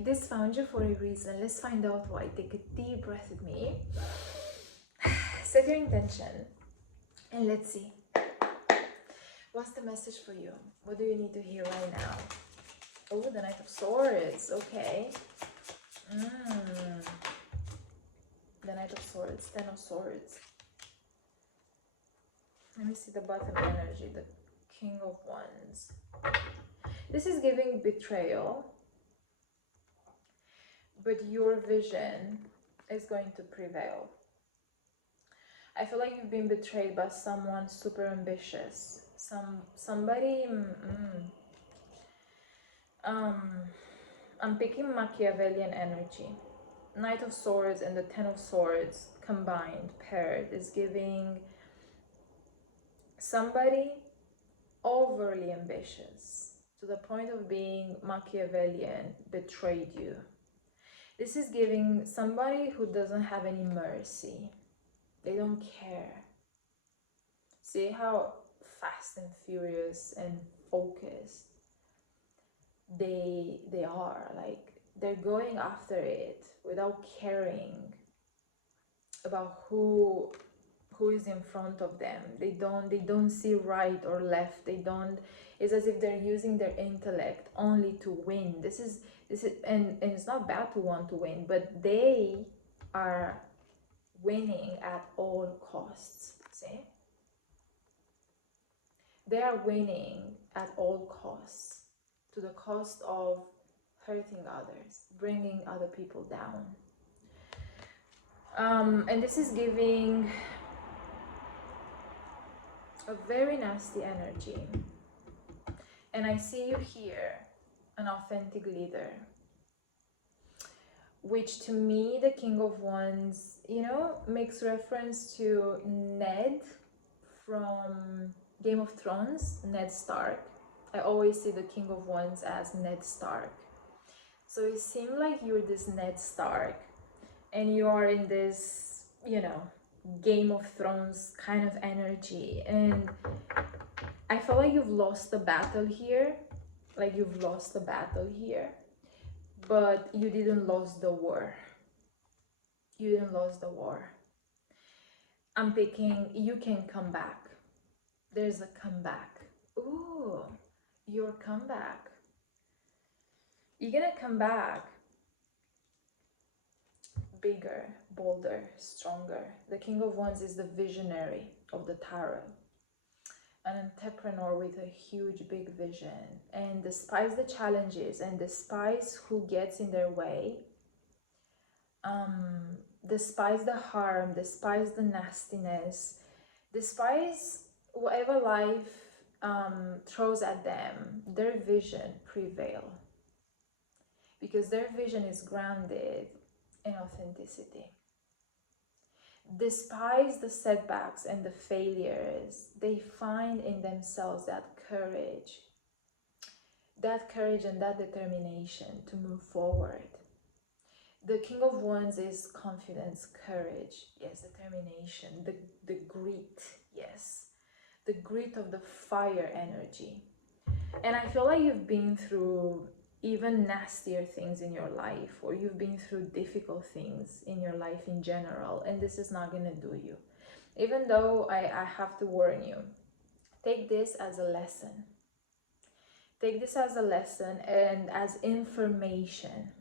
This found you for a reason. Let's find out why. Take a deep breath with me. Set your intention. And let's see. What's the message for you? What do you need to hear right now? Oh, the Knight of Swords. Okay. The Knight of Swords. Ten of Swords. Let me see the bottom energy. The King of Wands. This is giving betrayal. But your vision is going to prevail. I feel like you've been betrayed by someone super ambitious. Somebody. I'm picking Machiavellian energy. Knight of Swords and the Ten of Swords combined, paired, is giving somebody overly ambitious to the point of being Machiavellian, betrayed you. This is giving somebody who doesn't have any mercy. They don't care. See how fast and furious and focused they are. Like, they're going after it without caring about who is in front of them. They don't see right or left. It's as if they're using their intellect only to win. This is and it's not bad to want to win, but they are winning at all costs. See, they are winning at all costs, to the cost of hurting others, bringing other people down. And this is giving a very nasty energy. And I see you here, an authentic leader, which to me, the King of Wands, makes reference to Ned from Game of Thrones, Ned Stark. I always see the King of Wands as Ned Stark. So it seemed like you're this Ned Stark and you are in this, Game of Thrones kind of energy. And I feel like you've lost the battle here. Like you've lost the battle here. But you didn't lose the war. You didn't lose the war. I'm picking, you can come back. There's a comeback. Ooh, your comeback. You're gonna come back bigger, bolder, stronger. The King of Wands is the visionary of the tarot. An entrepreneur with a huge, big vision. And despite the challenges and despite who gets in their way, despite the harm, despite the nastiness, despite whatever life throws at them, their vision prevail. Because their vision is grounded in authenticity. Despite the setbacks and the failures, they find in themselves that courage and that determination to move forward. The King of Wands is confidence, courage, yes, determination, the grit, yes, the grit of the fire energy. And I feel like you've been through even nastier things in your life, or you've been through difficult things in your life in general, and this is not gonna do you. Even though I have to warn you, take this as a lesson. Take this as a lesson and as information.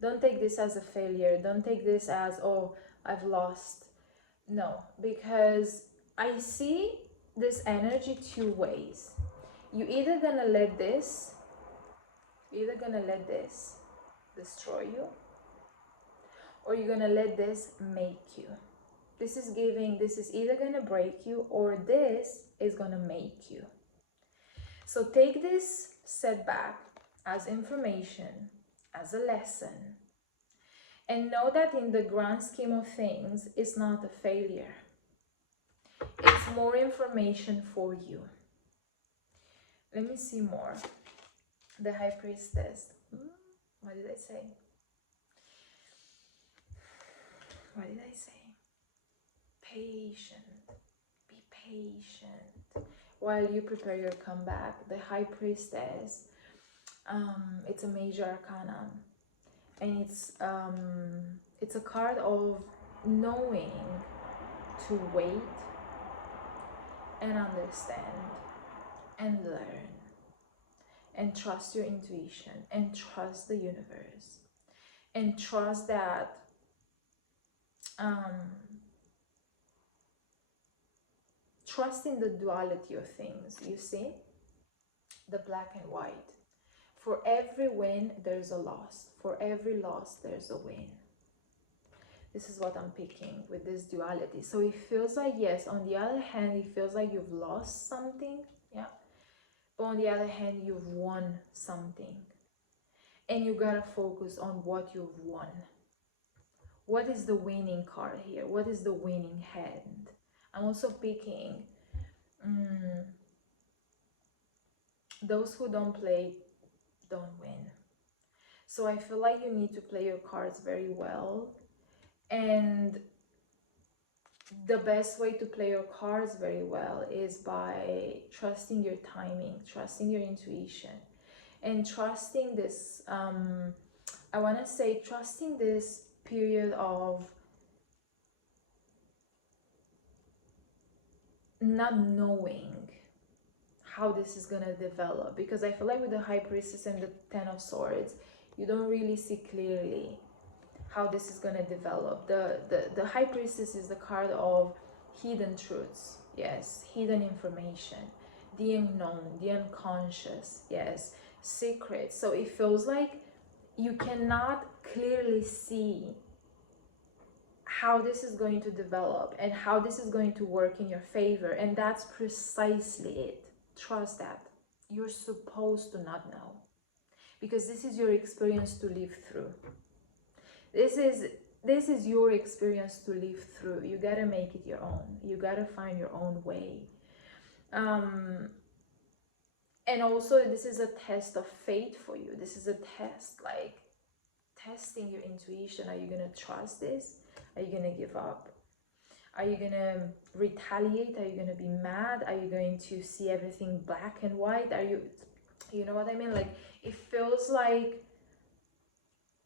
Don't take this as a failure. Don't take this as, oh, I've lost. No, because I see this energy two ways. You're either gonna let this destroy you, or you're gonna let this make you. This is either gonna break you, or this is gonna make you. So take this setback as information, as a lesson, and know that in the grand scheme of things, it's not a failure. It's more information for you. Let me see more. The High Priestess. What did I say? What did I say? Patient. Be patient. While you prepare your comeback, the High Priestess, it's a major arcana. and it's a card of knowing to wait and understand and learn and trust your intuition and trust the universe and trust that trust in the duality of things. You see, the black and white. For every win there's a loss, for every loss there's a win. This is what I'm picking with this duality. So it feels like, yes, on the other hand, it feels like you've lost something, yeah, but on the other hand, you've won something, and you gotta focus on what you've won. What is the winning card here? What is the winning hand? I'm also picking those who don't play don't win. So I feel like you need to play your cards very well, and the best way to play your cards very well is by trusting your timing, trusting your intuition, and trusting this I want to say trusting this period of not knowing how this is going to develop, because I feel like with the High Priestess and the Ten of Swords, you don't really see clearly how this is going to develop. The High Priestess is the card of hidden truths, yes, hidden information, the unknown, the unconscious, yes, secrets. So it feels like you cannot clearly see how this is going to develop and how this is going to work in your favor, and that's precisely it. Trust that. You're supposed to not know, because this is your experience to live through. This is your experience to live through. You gotta make it your own. You gotta find your own way. And also, this is a test of fate for you. This is a test, like testing your intuition. Are you gonna trust this? Are you gonna give up? Are you gonna retaliate? Are you gonna be mad? Are you going to see everything black and white? Are you know what I mean? Like, it feels like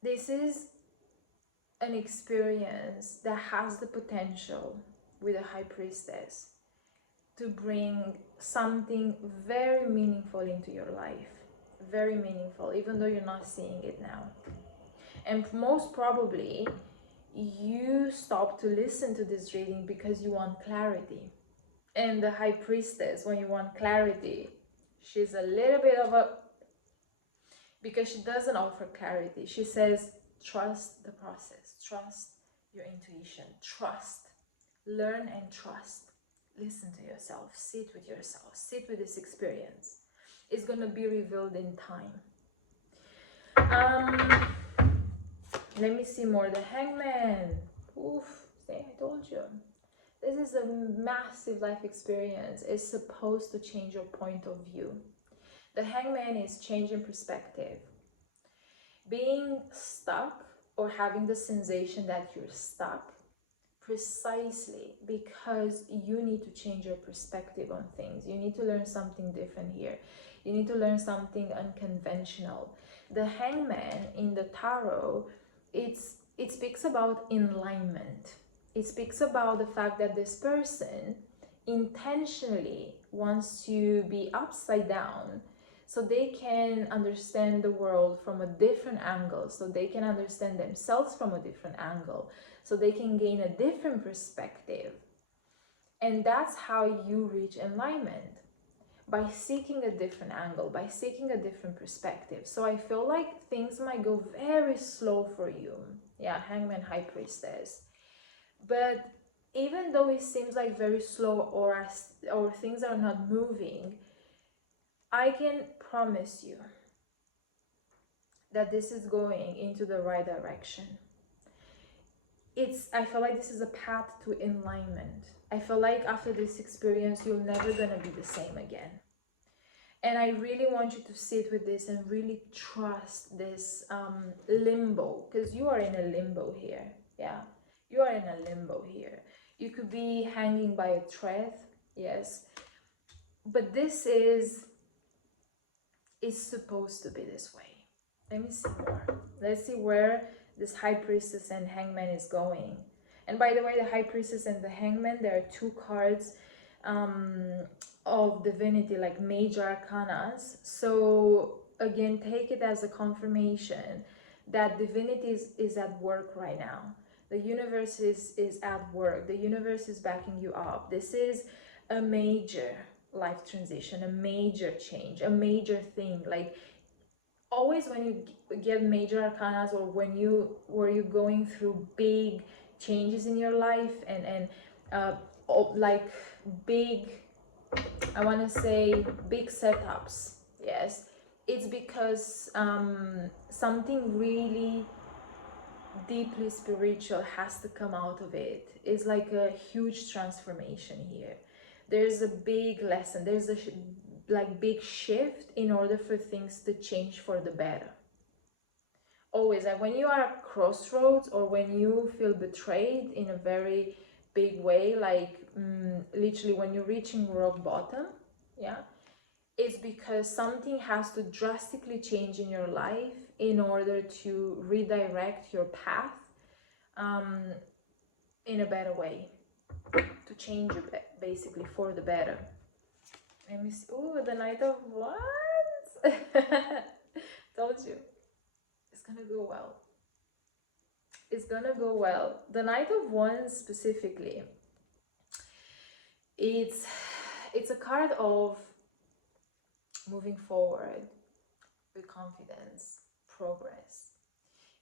this is an experience that has the potential with a High Priestess to bring something very meaningful into your life. Very meaningful, even though you're not seeing it now. And most probably, you stop to listen to this reading because you want clarity. And the High Priestess, when you want clarity, she's a little bit of a, because she doesn't offer clarity. She says, trust the process, trust your intuition, trust, learn and trust. Listen to yourself, sit with yourself, sit with this experience. It's going to be revealed in time. Let me see more. The Hangman. Oof, see, I told you. This is a massive life experience. It's supposed to change your point of view. The Hangman is changing perspective. Being stuck or having the sensation that you're stuck, precisely because you need to change your perspective on things. You need to learn something different here. You need to learn something unconventional. The Hangman in the tarot, it speaks about alignment. It speaks about the fact that this person intentionally wants to be upside down so they can understand the world from a different angle, so they can understand themselves from a different angle, so they can gain a different perspective. And that's how you reach enlightenment, by seeking a different angle, by seeking a different perspective. So I feel like things might go very slow for you. Yeah, Hangman, High Priestess. But even though it seems like very slow, or things are not moving, I can promise you that this is going into the right direction. I feel like this is a path to enlightenment. I feel like after this experience, you're never gonna be the same again. And I really want you to sit with this and really trust this limbo, because you are in a limbo here. Yeah, you are in a limbo here. You could be hanging by a thread, yes, but this is supposed to be this way. Let me see more. Let's see where this High Priestess and Hangman is going. And by the way, the High Priestess and the Hangman, there are two cards of divinity, like major arcanas. So again, take it as a confirmation that divinity is at work right now. The universe is at work. The universe is backing you up. This is a major life transition, a major change, a major thing. Like always when you get major arcanas, or when you're going through big changes in your life, and like big, I want to say big setups, yes, it's because something really deeply spiritual has to come out of it. It's like a huge transformation here. There's a big lesson, there's a like big shift in order for things to change for the better. Always, like when you are at crossroads, or when you feel betrayed in a very big way, like literally when you're reaching rock bottom, yeah, it's because something has to drastically change in your life in order to redirect your path in a better way, to change you basically for the better. Let me see. Oh, the Knight of Wands. Told you, it's gonna go well. It's gonna go well. The Knight of Wands specifically, it's a card of moving forward with confidence, progress.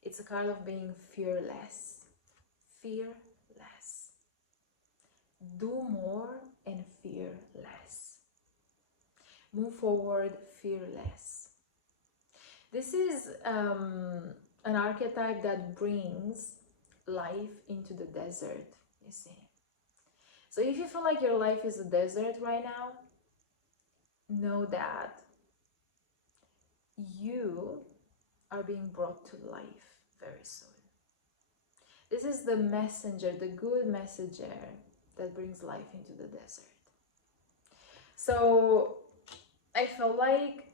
It's a card of being fearless. Fearless. Do more and fear less. Move forward, fearless. This is an archetype that brings life into the desert, you see. So if you feel like your life is a desert right now, know that you are being brought to life very soon. This is the messenger, the good messenger that brings life into the desert. So I feel like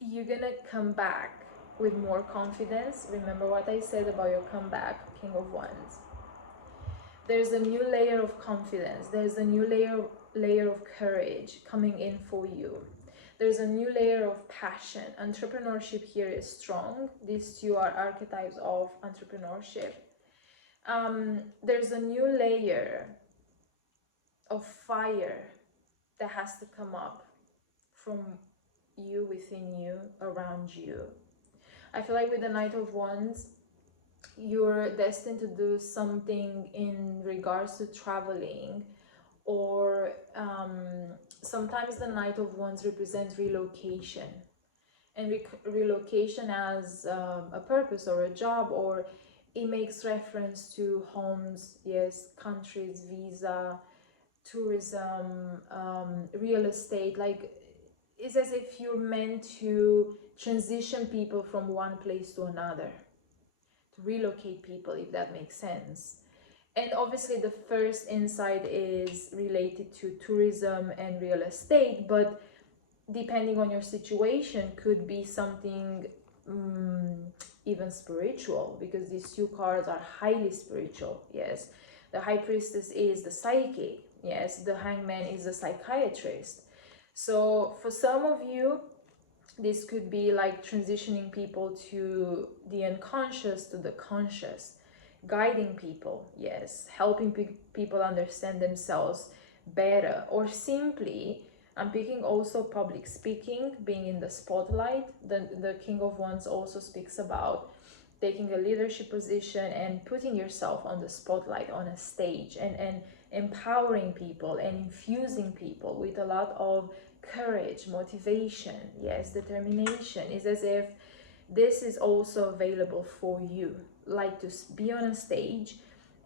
you're gonna come back with more confidence. Remember what I said about your comeback, King of Wands. There's a new layer of confidence. There's a new layer of courage coming in for you. There's a new layer of passion. Entrepreneurship here is strong. These two are archetypes of entrepreneurship. There's a new layer of fire that has to come up from you, within you, around you. I feel like with the Knight of Wands, you're destined to do something in regards to traveling, or sometimes the Knight of Wands represents relocation, and relocation as a purpose or a job, or it makes reference to homes, yes, countries, visa, tourism, real estate. Like it's as if you're meant to transition people from one place to another, to relocate people, if that makes sense. And obviously the first insight is related to tourism and real estate, but depending on your situation, could be something even spiritual, because these two cards are highly spiritual. Yes, the High Priestess is the psychic. Yes, the Hangman is a psychiatrist. So for some of you, this could be like transitioning people to the unconscious to the conscious, guiding people, yes, helping people understand themselves better, or simply, I'm picking also public speaking, being in the spotlight. The King of Wands also speaks about taking a leadership position and putting yourself on the spotlight, on a stage, and empowering people and infusing people with a lot of courage, motivation, yes, determination. It's as if this is also available for you, like to be on a stage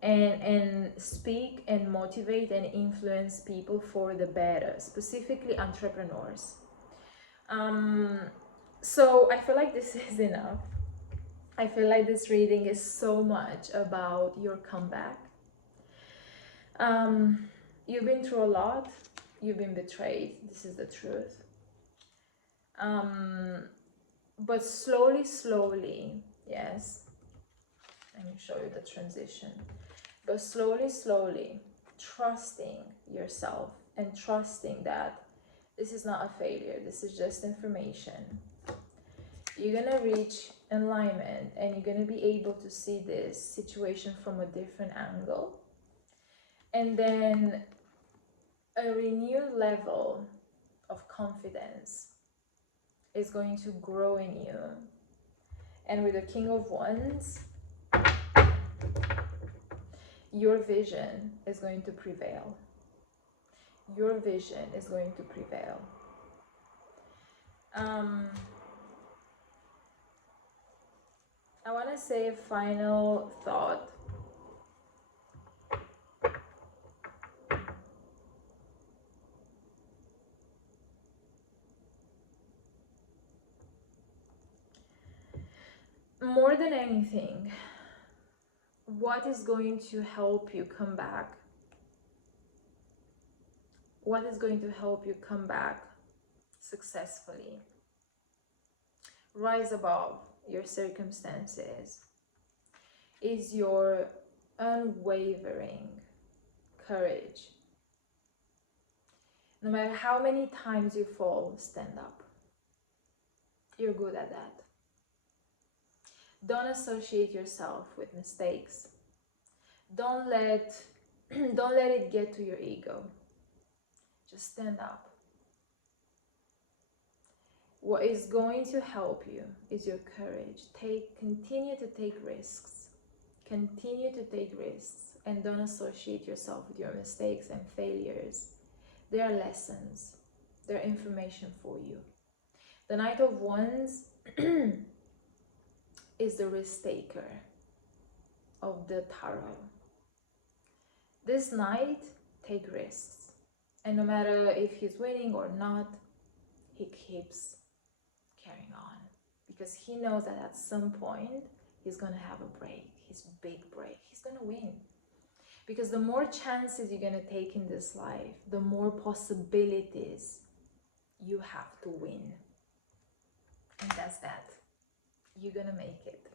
and speak and motivate and influence people for the better, specifically entrepreneurs. So I feel like this is enough. I feel like this reading is so much about your comeback. You've been through a lot. You've been betrayed. This is the truth. But slowly, slowly, yes, let me show you the transition. But slowly, slowly, trusting yourself and trusting that this is not a failure, this is just information. You're gonna reach alignment and you're gonna be able to see this situation from a different angle. And then a renewed level of confidence is going to grow in you. And with the King of Wands, your vision is going to prevail. Your vision is going to prevail. I want to say a final thought. More than anything, what is going to help you come back? What is going to help you come back successfully? Rise above your circumstances is your unwavering courage. No matter how many times you fall, stand up. You're good at that. Don't associate yourself with mistakes. Don't let it get to your ego. Just stand up. What is going to help you is your courage. Continue to take risks. Continue to take risks and don't associate yourself with your mistakes and failures. They are lessons. They're information for you. The Knight of Wands is the risk taker of the tarot. This knight takes risks, and no matter if he's winning or not, he keeps carrying on because he knows that at some point he's gonna have a break, his big break. He's gonna win because the more chances you're gonna take in this life, the more possibilities you have to win, and that's that. You're gonna make it.